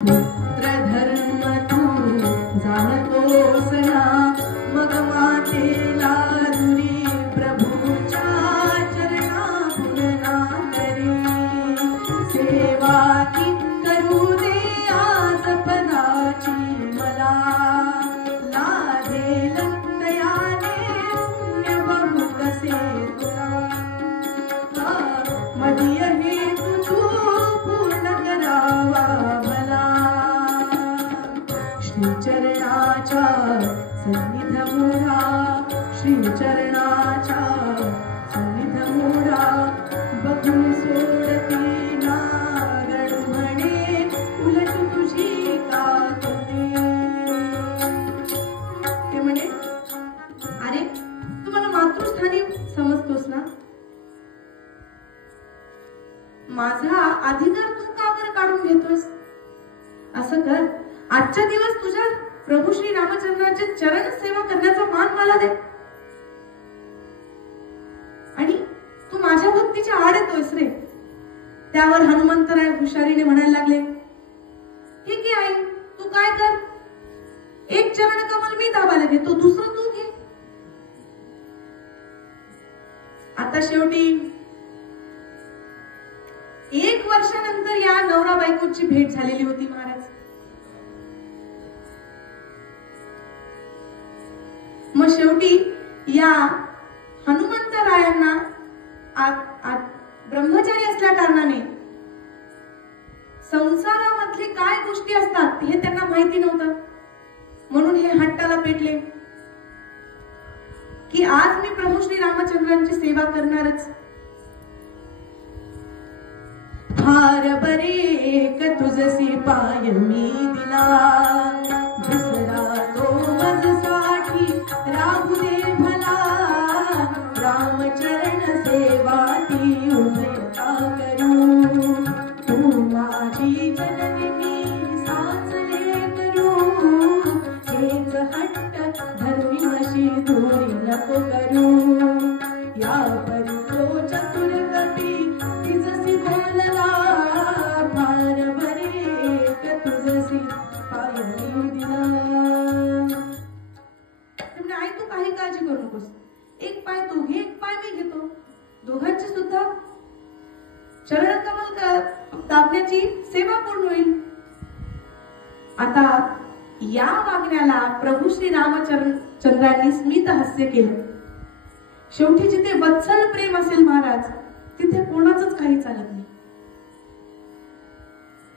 धर्म तू जाणतोस ना, मग मातेला दुरी प्रभूच्या चरणा गुणना करी. सेवा की करू दे आज पदाची मला, लाभेल दयाने पुण्य बहु कसे तुला. मदीय हे तुझू पूर्ण करावा मला, श्रीचरणाच्या सन्निध मोरा, श्रीचरणाच्या सन्निध मोरा. बघून सोडती ना रडू म्हणे, उलट तुझी का तुझे. ते म्हणे, अरे तू मला मातृस्थानी समजतोस ना, माझा अधिकार तू का बरं काढून घेतोस. असं कर, आजच्या दिवस तुझ्या प्रभू श्री रामचंद्राचे चरण सेवा करण्याचा मान मला दे. आणि तू माझ्या भक्तीच्या आड येतोयस रे. त्यावर हनुमंतराय हुशारीने म्हणायला लागले, ठीक आहे आई, तू काय कर, एक चरण कमल मी दाबायला घेतो, दुसरं तू घे. आता शेवटी 1 वर्षानंतर या नवरा बायकोची भेट झालेली होती महाराज. मग शेवटी या हनुमंतरायांना ब्रह्मचारी असल्या कारणाने संसारामधले काय गोष्टी असतात हे त्यांना माहिती नव्हतं. म्हणून हे हट्टाला पेटले की आज मी प्रभू श्री रामचंद्रांची सेवा करणारच. फार बरे एक तुझसी पाय मी दिला, दुसरा तो मजसाठी राहू दे भला. रामचरण सेवा ती उभयता करू, तू माझी जननी साचले करू. हेच हट्ट धर्मी मशी दूरी नको करू. या परी तो चतुर कपी तिजसी बोलला, फार बरे एक तुझसी पाय मी दिला. आई तू काही काळजी करू नकोस, एक पाय तू घे, एक पाय मी घेतो, दोघांची सुद्धा चरण कमल दाबण्याची सेवा पूर्ण होईल. आता या वागण्याला प्रभू श्री रामचंद्रांनी स्मित हास्य केलं. शेवटी जिथे वत्सल प्रेम असेल महाराज, तिथे कोणाचंच काही चालत नाही.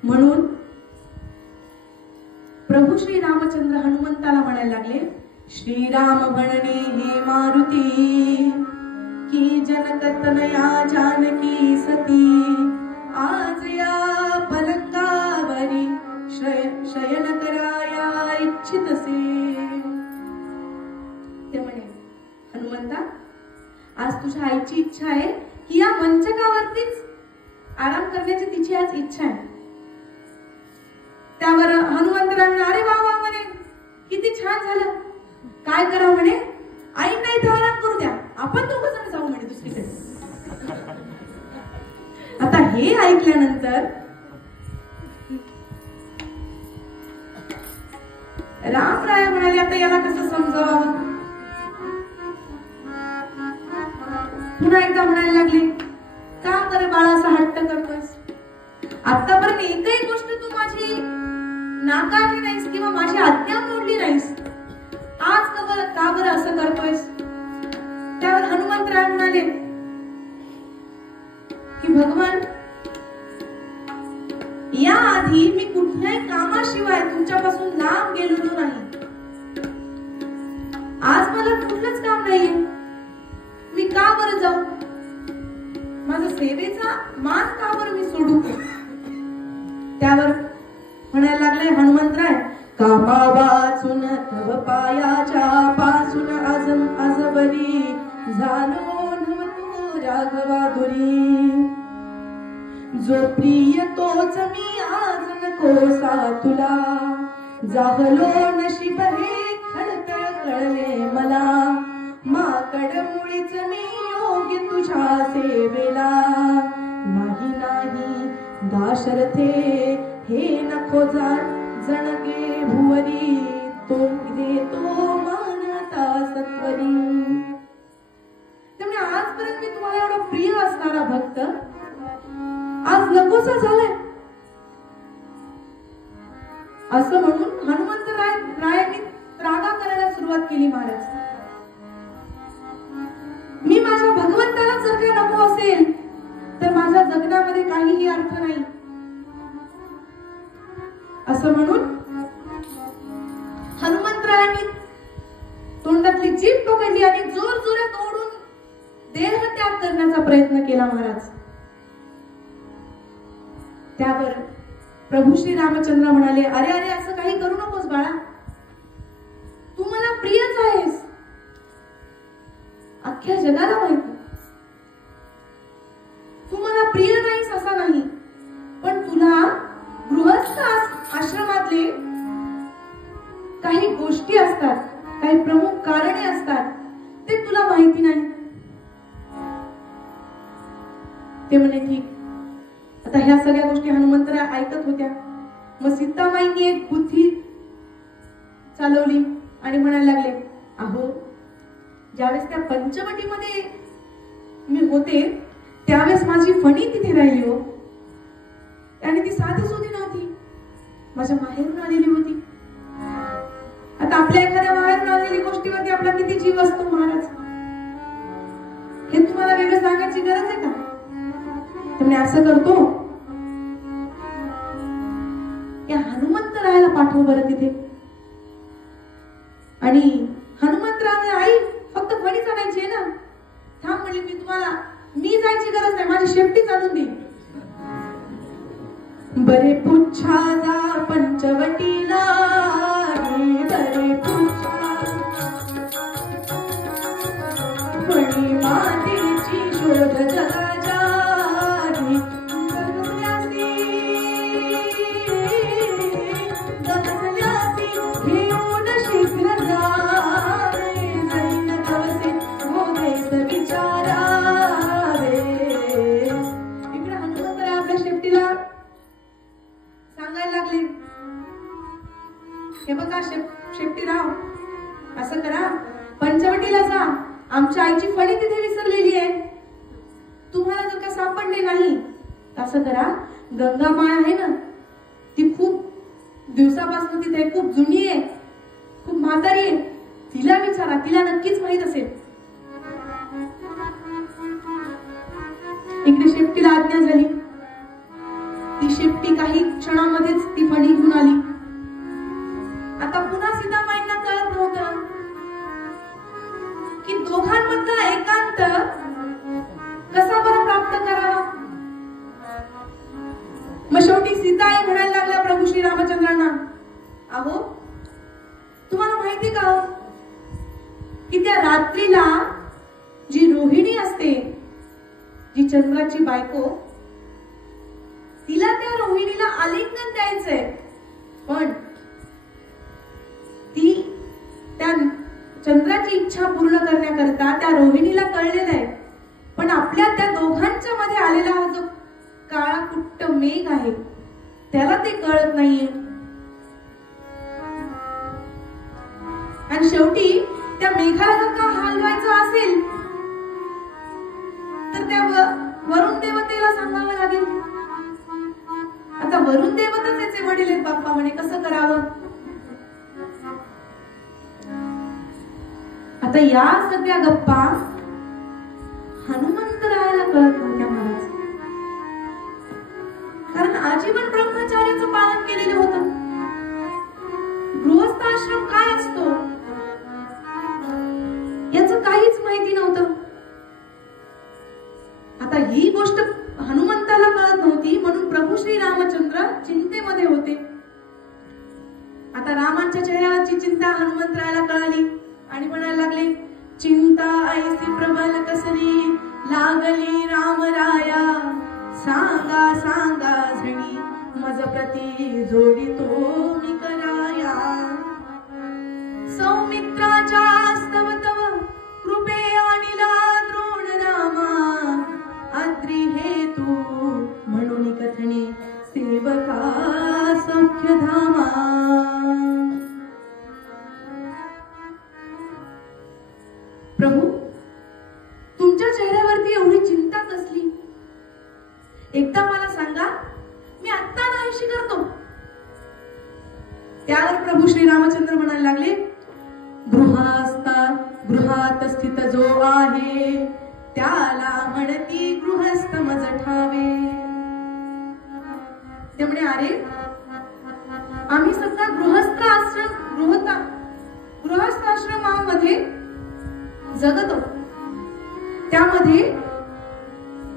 म्हणून प्रभू श्री रामचंद्र हनुमंताला म्हणायला लागले, श्रीराम म्हणणे हे मारुती, की जनकतनया जानकी सती. आज या पलंगावरी शयन कराया इच्छितसे. ते म्हणे, हनुमंता आज तुझ्या आईची इच्छा आहे की या मंचकावरतीच आराम करण्याची तिची आज इच्छा आहे. त्यावर हनुमंतरांना अरे वा वा म्हणे, किती छान झालं. काय करा म्हणे, आईंना इथे आराम करू द्या, आपण दोघ जण जाऊ म्हणे दुसरीकडे. आता हे ऐकल्यानंतर रामराय म्हणाले, आता याला कसं समजावं. पुन्हा एकदा म्हणायला लागले, का बरं बाळा असा हट्ट करतोयस. आतापर्यंत एकही गोष्ट तू माझी नाकारली नाहीस किंवा माझी आज्ञा मोडली नाहीस, आज का बरं असं करतोयस. त्यावर हनुमंतराय म्हणाले की भगवान, या आधी मी कुठल्याही कामाशिवाय तुमच्यापासून लांब गेलेलो नाही. आज मला कुठलंच काम नाहीये, मी का बरं जाऊ, माझा सेवेचा मान का बरं मी सोडू. त्यावर म्हणायला लागले हनुमंतराय, कामा वाचून तव पायाच्या पासून आजवरी झालो नवतो राघवाधुरी. जो प्रिय तोच मी आज नकोसा तुला, जागलो नशीब हे खडतर कळले मला. माकड मुळीच मी योग्य तुझ्या सेवेला, नाही नाही दाशरथे हे नको जणके भुवरी तो देतो मानता सत्वरी. त्यामुळे आजपर्यंत मी तुम्हाला एवढा प्रिय असणारा भक्त आज नकोसा झालाय असं म्हणून हनुमंतरायांनी त्रागा करायला सुरुवात केली. महाराज, मी माझ्या भगवंताला जर काही नको असेल तर माझ्या जगण्यामध्ये काहीही अर्थ नाही असं म्हणून हनुमंतरायांनी तोंडातली जीभ पकडली आणि जोर जोरात ओढून देह त्याग करण्याचा प्रयत्न केला. महाराज, त्यावर प्रभू श्री रामचंद्र म्हणाले, अरे अरे असं काही करू नकोस बाळा, तू मला प्रियच आहेस, अख्ख्या जगाला माहिती तू मला प्रिय नाहीस असा नाही, पण तुला गृहस्थ आश्रमातले काही गोष्टी असतात, काही प्रमुख कारणे असतात, ते तुला माहिती नाही. ते म्हणे ठीक. आता ह्या सगळ्या गोष्टी हनुमंतरा ऐकत होत्या. मग सीतामाईंनी एक बुद्धी चालवली आणि म्हणायला लागले, अहो ज्यावेळेस त्या पंचवटीमध्ये मी होते त्यावेळेस माझी फणी तिथे राहिली हो, आणि ती साधी सुधी नव्हती, माझ्या माहेरून आलेली होती. आता आपल्या एखाद्या माहेरून आलेली गोष्टीवरती आपला किती जीव असतो महाराज, हे तुम्हाला वेगळं सांगायची गरज आहे का? तुम्ही असं करतो, या हनुमंतरायाला पाठव बरं तिथे. आणि हनुमंतराने, आई फक्त फणीच आणायची आहे ना, थांब म्हणली, मी जायची गरज नाही, माझी शेपटीच आणून दे. बरे पुच्छा जा पंचवटीला, बरे पुच्छा फणी मातेची शोध जगा जागी, गगसल्यासी घेऊन शीघ्र जावे, जाईन तवसे मोदेस विचारावे. इकडे हनुमंतराय आपल्या शेपटीला सांगायला लागले, हे बघा शेपटीराव, असं करा, पंचवटीला जा, आमच्या आईची फणी तिथे विसरलेली आहे, तुम्हाला जर का सापडले नाही तर असं करा, गंगा माय आहे ना, ती खूप दिवसापासून तिथे खूप जुनी आहे, खूप म्हातारी आहे, तिला विचारा, तिला नक्कीच माहित असेल. इकडे शेपटीला आज्ञा झाली. ती शेपटी काही क्षणामध्येच ती फणी घेऊन आली. आता पुन्हा सीतामाईंना कळत नव्हतं की दोघांमधला एकांत कसा बरं प्राप्त करावा. मग शेवटी सीताई म्हणायला लागल्या प्रभू श्री रामचंद्रांना, अहो तुम्हाला माहिती का की त्या रात्रीला जी रोहिणी असते, जी चंद्राची बायको, तिला त्या रोहिणीला आलिंगन द्यायचंय, पण ती त्या चंद्राची इच्छा पूर्ण करण्याकरता त्या रोहिणीला कळलेलं आहे, पण आपल्या त्या दोघांच्या मध्ये आलेला हा जो काळा कुट्ट मेघ आहे त्याला ते कळत नाहीये. आणि शेवटी त्या मेघाला जर का हलवायचं असेल तर त्या वरुण देवतेला सांगावं लागेल. आता वरुण देवतच याचे वडील आहेत बाप्पा, म्हणे कसं करावं. आता या सगळ्या गप्पा हनुमंतरायाला कळत नव्हत्या महाराज, कारण आजीवन ब्रह्मचार्याचं पालन केलेलं होतं. गृहस्थाश्रम काय असतो याचं काहीच माहिती नव्हतं. आता ही गोष्ट हनुमंताला कळत नव्हती, म्हणून प्रभू श्री रामचंद्र चिंतेमध्ये होते. आता रामांच्या चेहऱ्यावरची चिंता हनुमंतरायाला कळाली आणि म्हणायला लागले, चिंता ऐसी प्रबल कसली लागली रामराया, सांगा सांगा झणी मज प्रती जोडितो मी कराया. सौमित्राच्या स्तव तव कृपे आणिला द्रोण रामा, आद्री हे तू म्हणून कथने सेवका त्यावर प्रभू श्री रामचंद्र म्हणायला लागले, गृहात स्थित जो आहे त्याला म्हणती गृहस्थ मज ठावे. ते म्हणे, अरे आम्ही सध्या गृहस्थ आश्रमामध्ये जगतो. त्यामध्ये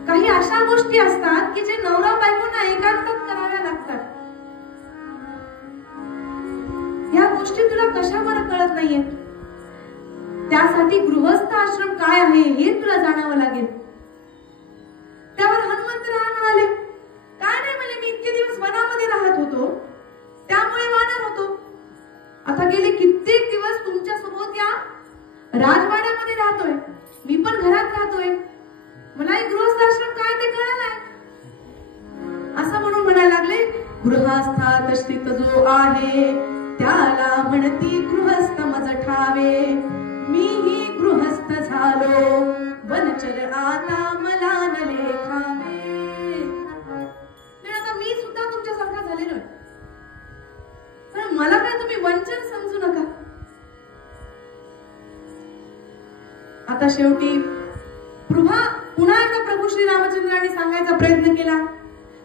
काही अशा गोष्टी असतात की जे नवरा बायकोंना एकांतात कराव्या लागतात. या गोष्टी तुला कशा बरं कळत नाहीये? त्यासाठी गृहस्थ आश्रम काय आहे हे तुला जाणावं लागेल. त्यावर हनुमंतराय म्हणाले, काय नाही म्हणे, मी इतके दिवस वनामध्ये राहत होतो त्यामुळे वानर होतो. आता गेले कित्येक दिवस तुमच्या सोबत या राजवाड्यामध्ये राहतोय, मी पण घरात राहतोय, मला एक गृहस्थ आश्रम काय ते कळलं नाही. असं म्हणून म्हणायला लागले, गृहस्थात स्थित जो आहे त्याला म्हणती गृहस्थ मज ठावे. मीही गृहस्थ झालो वनचर आता मला न लेखावे. आता मी सुद्धा तुमच्यासारखा झालेलो आहे, पण मला काय तुम्ही वंचन समजू नका. आता शेवटी पुन्हा एकदा प्रभू श्री रामचंद्रांनी सांगायचा प्रयत्न केला,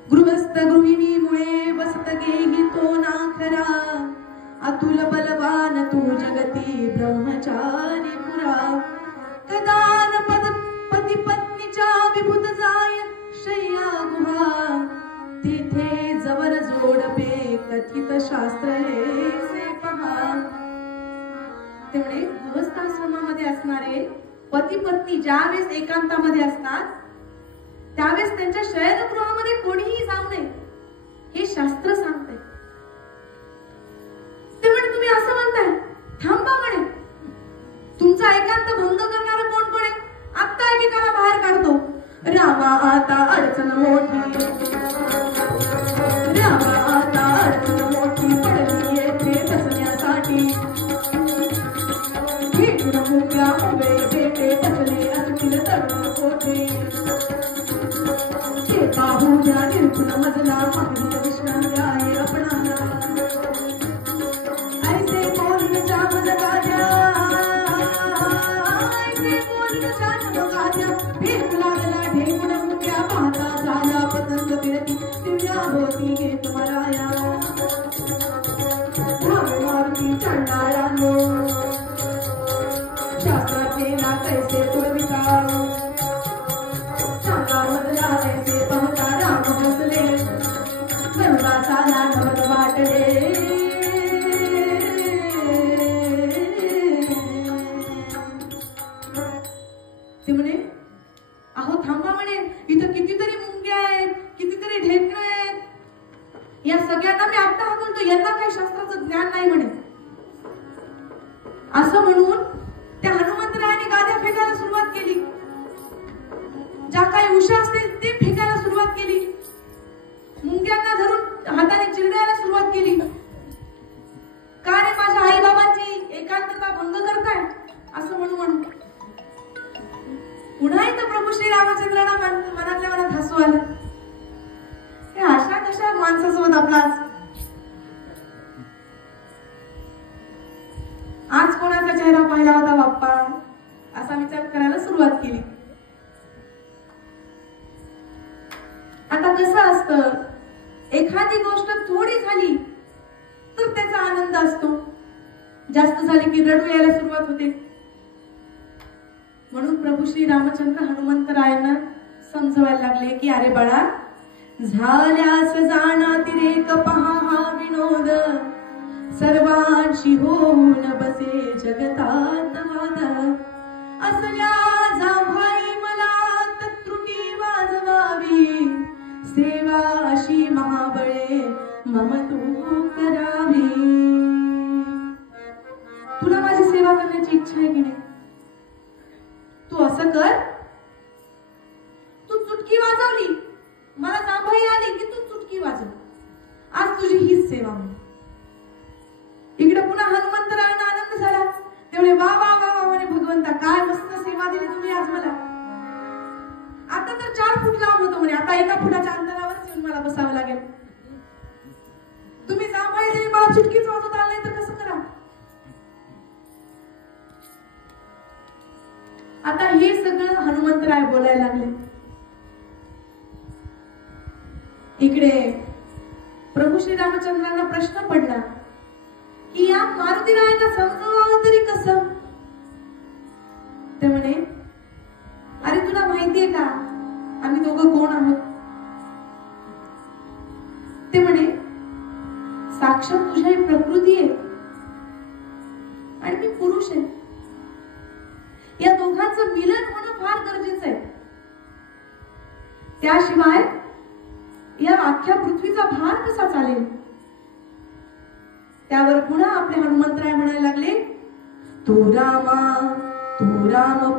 गृहस्थ गृहिणीमुळे बसत गेही तो ना खरा. अतुल बलवान तू जगती ब्रह्मचारी पुरा. कदान पती पत्नीच्या विभूत जाय शय्या गुहा. तेथे जवर जोडपे कथित शास्त्र हे से पहा. तेवढे गृहस्थाश्रमामध्ये असणारे पती पत्नी ज्यावेळेस एकांतामध्ये असतात त्यावेळेस त्यांच्या शयनगृहामध्ये कोणीही जाऊ नये हे शास्त्र सांगते. ते म्हणे, तुम्ही असं म्हणताय, थांबा म्हणे, तुमचा एकांत भंग करणारा कोण कोण आहे? आत्ता एकेकाला बाहेर काढतो. रामा आता अडचण मोठी, रामा आता अडचण मोठी पडली येथे बसण्यासाठी. भेटून मुक्या उभे भेटे बसले असतील तरुण कोठे. ते पाहू द्या निर्गुण मजला मागणी विश्रांती आहे आपणाला. ऐसे बोलून जामन गाद्या, ऐसे बोलून जामन गाद्या. भेट लागला ढेकून मुक्या पाहता झाला पतंग फिरती दिव्या होती घेत मराया. धावे मारुती चंडाळानो शास्त्राचे ना कैसे पुरविता. सांगा मधला कैसे पाहता राम बसले गरुडा साला नवल वाटले. ते म्हणे, अहो थांबा म्हणे, इथं कितीतरी मुंग्या आहेत, कितीतरी ढेकणं आहेत, या सगळ्यांना मी आता हाकलतो, यांना काही शास्त्राचं ज्ञान नाही म्हणे. असं म्हणून त्या हनुमंतरायाने गाद्या फेकायला सुरुवात केली. ज्या काही उषा असतील ते फेकायला सुरुवात केली. मुंग्यांना धरून हाताने चिरडायला सुरुवात केली. का रे माझ्या आई बाबांची एकांतता भंग करताय असं म्हणून पुन्हा एकदा प्रभू श्री रामचंद्रांना मनातल्या मनात हसू आलं. हे अशा कशा माणसासोबत आपला आज कोणाचा चेहरा पाहिला होता बाप्पा असा विचार करायला सुरुवात केली. आता कसं असतं, एखादी गोष्ट थोडी झाली तर त्याचा आनंद असतो, जास्त झाली की रडू यायला सुरुवात होते. म्हणून प्रभू श्री रामचंद्र हनुमंतरायांना समजवायला लागले की अरे बाळा, झाल्यास जाणातिरेक पहा हा विनोद. सर्वांशी होऊन बसे जगतात वाद. असल्या जांभाई मला त्रुटी वाजवावी. सेवा अशी महाबळे मम तू करावी. तुला माझी सेवा करण्याची इच्छा आहे की नाही? तू असं कर, तू चुटकी वाजवली, मला जांभई आली की तू चुटकी वाजव. आज तुझी हीच सेवा म्हणून. इकडे पुन्हा हनुमंतरायांना आनंद झाला. तेवढे वा वा वा वा म्हणे, भगवंता काय मस्त सेवा दिली तुम्ही आज मला. आता तर 4 फूट लांब होतो म्हणे, आता 1 फुटाच्या अंतरावरच येऊन मला बसावं लागेल. तुम्ही जांभई देवी मला मला चुटकीच वाजवता आलं नाही तर कसं करा? आता हे सगळं हनुमंतराय बोलायला लागले. इकडे प्रभू श्रीरामचंद्रांना प्रश्न पडला की या मारुतीरायांना समजवावं तरी कसं? ते म्हणे, अरे तुला माहितीये का आम्ही दोघं कोण आहोत? ते म्हणे, साक्षात तुझ्या ही प्रकृती आहे आणि मी पुरुष आहे. या दोघांचं मिलन होणं फार गरजेचं आहे. त्याशिवाय या अख्ख्या पृथ्वीचा भार कसा चालेल? त्यावर पुन्हा आपले हनुमंतराय म्हणायला लागले, तू राम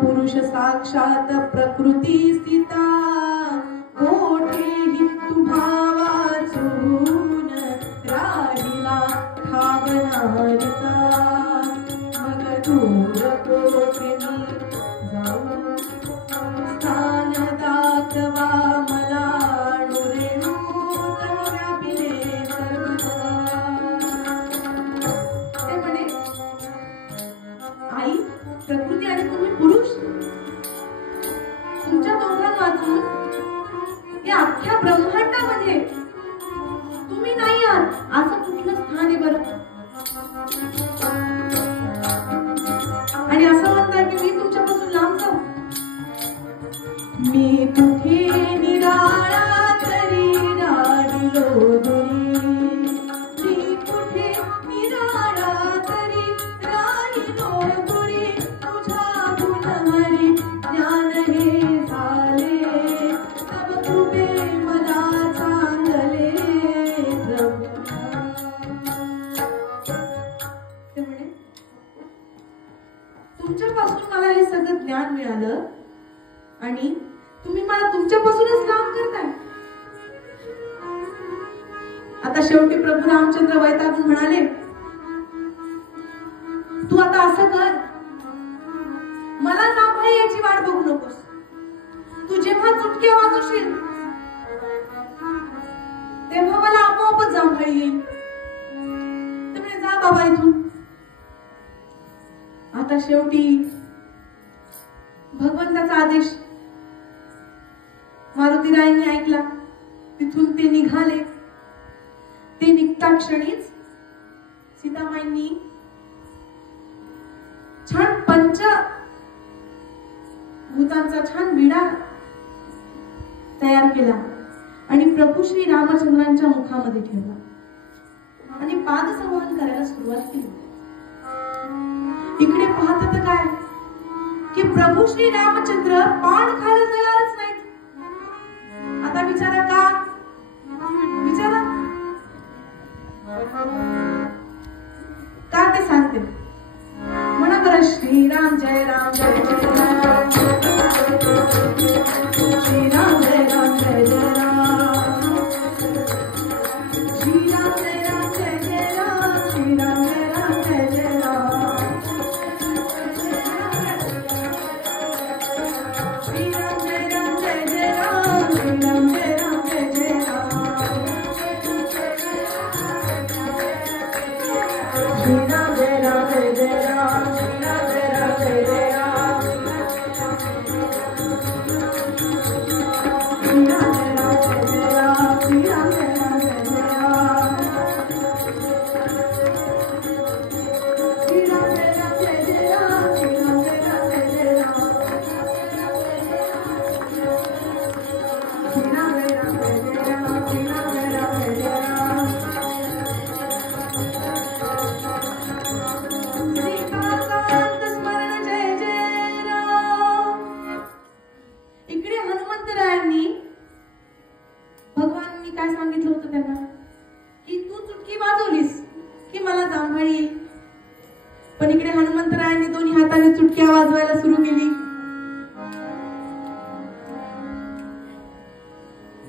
पुरुष साक्षात प्रकृती स्थिता, कोठेही तुम्हा वाचून राहिला ठावणारता. मग दूर कोठेनी जाऊन स्थान दाखवा मला, रेणू तव व्यापिले सर्वदा. ते म्हणे, आई प्रकृती आणि तुम्ही पुरुष, तुमच्या दोघांना वाचून या अख्ख्या ब्रह्मांडामध्ये तुम्ही नाही आहात असं कुठलं स्थान आहे बरं? आणि असं म्हणताय की मी तुमच्यापासून लांब जाऊ? मी कुठे निराळा तरी राहिलो दुरी, मी कुठे निराळा तरी राहिलो दुरी. तुझ्या गुणहरी ज्ञान हे झाले, तव कृपे मला चांगले प्रभू. ते म्हणे, तुमच्यापासून मला हे सगळं ज्ञान मिळालं आणि तुम्ही मला तुमच्यापासूनच लांब करताय. आता शेवटी प्रभू रामचंद्र वैतागून म्हणाले, तू आता असं कर, मला जांभळी याची वाट बघू नकोस. तू जेव्हा चुटक्या वाजवशील तेव्हा मला आपोआपच जांभळी येईल. तुम्ही जा बाबा इथून. आता शेवटी भगवंताचा आदेश मारुतीरायांनी ऐकला. तिथून ते निघाले. ते निघता क्षणीच सीतामाईंनी छान भूतांचा छान विडा तयार केला आणि प्रभू श्री रामचंद्रांच्या मुखामध्ये ठेवला आणि पादसंवहन करायला सुरुवात केली. इकडे पाहत तर काय की प्रभू श्री रामचंद्र पान खायला तयारच नाहीत. आता विचारा का? विचारा का ते सांगते. म्हणा बरं, श्रीराम जय राम जय जय राम, श्रीराम जय राम जय जय राम, श्रीराम जय राम जय जय राम, श्रीराम जय राम जय जय राम, श्रीराम जय राम जय जय राम, श्रीराम जय राम जय जय राम, श्रीराम जय राम जय जय राम, श्रीराम जय राम जय जय राम, श्रीराम जय राम जय जय राम, श्रीराम जय राम जय जय राम, श्रीराम जय राम जय जय राम, श्रीराम जय राम जय जय राम, श्रीराम जय राम जय जय राम, श्रीराम जय राम जय जय राम, श्रीकांत स्मरण जय जय राम. इकडे हनुमंतरायांनी भगवानांनी काय सांगितलं होतं त्यांना की तू चुटकी वाजवलीस की मला जांभळी येईल. पण इकडे हनुमंतरायांनी दोन्ही हाताने चुटक्या वाजवायला सुरू केली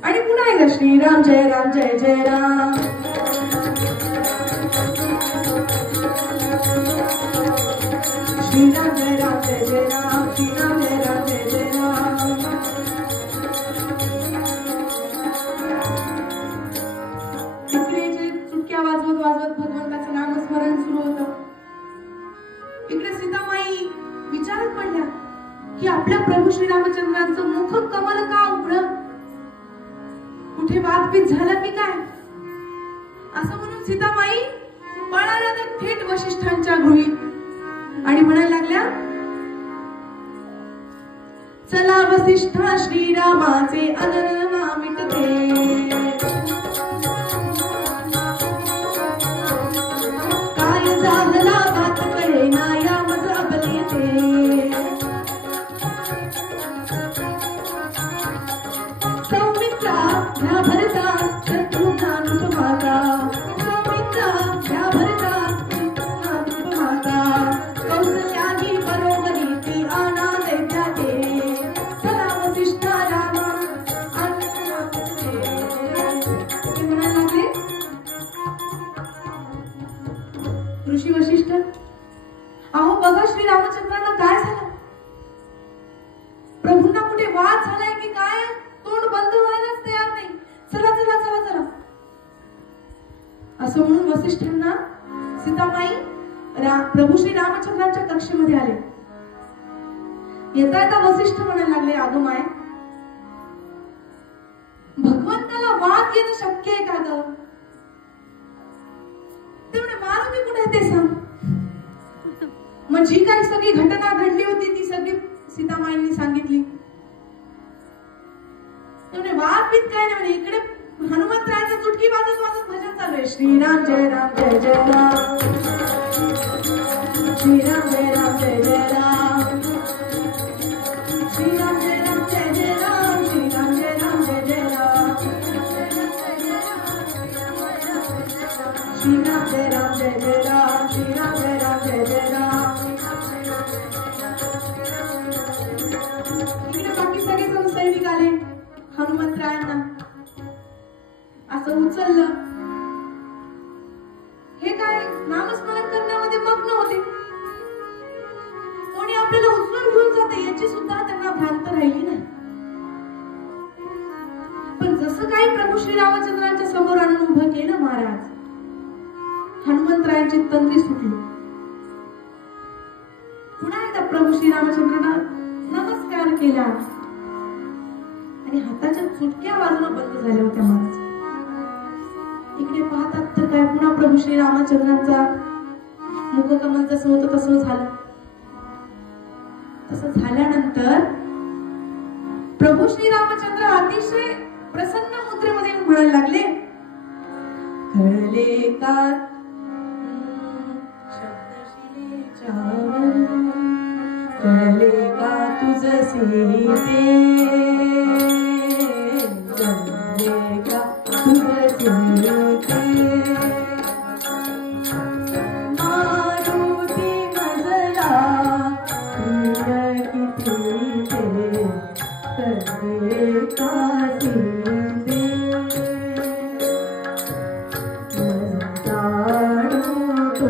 आणि पुन्हा एकदा श्रीराम जय राम जय जय राम, श्रीराम जय राम जय जय राम, श्रीराम जय राम जय जय राम. इकडे जे चुटक्या वाजवत वाजवत भगवंताचं नामस्मरण सुरू होतं. इकडे सीतामाई विचारत पडल्या की आपल्या प्रभू श्रीरामचंद्रांचं मुख कमल का उघड, कुठे वादपीत झाला की काय, असं म्हणून सीतामाई पळाल्या तर थेट वशिष्ठांच्या गृही आणि म्हणायला लागल्या, चला वसिष्ठा श्रीरामाचे अनन ना मिटते, काय झाला बात कळे ना या मज अबलिते, सौमित्रा ह्या भरता शत्रुघ्नानुपमाता, सौमित्रा ह्या भरता शत्रुघ्नानुपमाता, कौसल्याही बरोबरी ती आनादे त्याते, चला वसिष्ठा रामा ऋषी वशिष्ठ, अहो बघा श्री रामचंद्रांना काय झालं, प्रभूंना कुठे वाद झालाय की काय, तोंड बंद व्हायलाच तयार नाही, चला चला चला चला. असं म्हणून वसिष्ठांना सीतामाई प्रभू श्री रामचंद्रांच्या कक्षेमध्ये आले. येता येता वसिष्ठ म्हणायला लागले, अगं माय, भगवंताला वाद येणं शक्य आहे का ग, तेवढे मारुती कुठे ते सांग. मग जी काही सगळी घटना घडली होती ती सगळी सीतामाईंनी सांगितली. तेवढे वाद बीत काय नाही म्हणे, इकडे हनुमंतरायचं चुटकी वाजत वाजत भजन चालू आहे, श्रीराम जय राम जय जय राम, श्रीराम जय राम जय जय राम, श्रीराम जय राम जय जय राम, श्रीराम जय राम जय जय राम, श्रीराम जय राम जय जय राम, श्रीराम जय राम जय जय राम. इकडे बाकी सगळे जण सैनिक आले, हनुमंतरायांना असं उचललं. हे काय नामस्मरण करण्यामध्ये मग्न होते, कोणी आपल्याला उचलून घेऊन जाते याची सुद्धा त्यांना भ्रांत राहिली नाही. पण जसं काही प्रभू श्री रामचंद्रांच्या समोर आणून उभं केलं महाराज, हनुमंतरायांची तंद्री सुटली. पुन्हा एकदा प्रभू श्री रामचंद्रांना नमस्कार केला आणि हाताच्या चुटक्या वाजवणं बंद झाल्या होत्या महाराज. इकडे पाहतात तर काय पुन्हा प्रभू श्री रामचंद्रांचा मुखकमल जसं होतं तसं झालं. तसं झाल्यानंतर प्रभू श्री रामचंद्र अतिशय प्रसन्न मुद्रेमध्ये म्हणायला लागले, कळले का कळले का तुझ सीते, कळले का तुझ सीते, मारुती मजला प्रिय किती ते, कळले का सीते, जाणू तो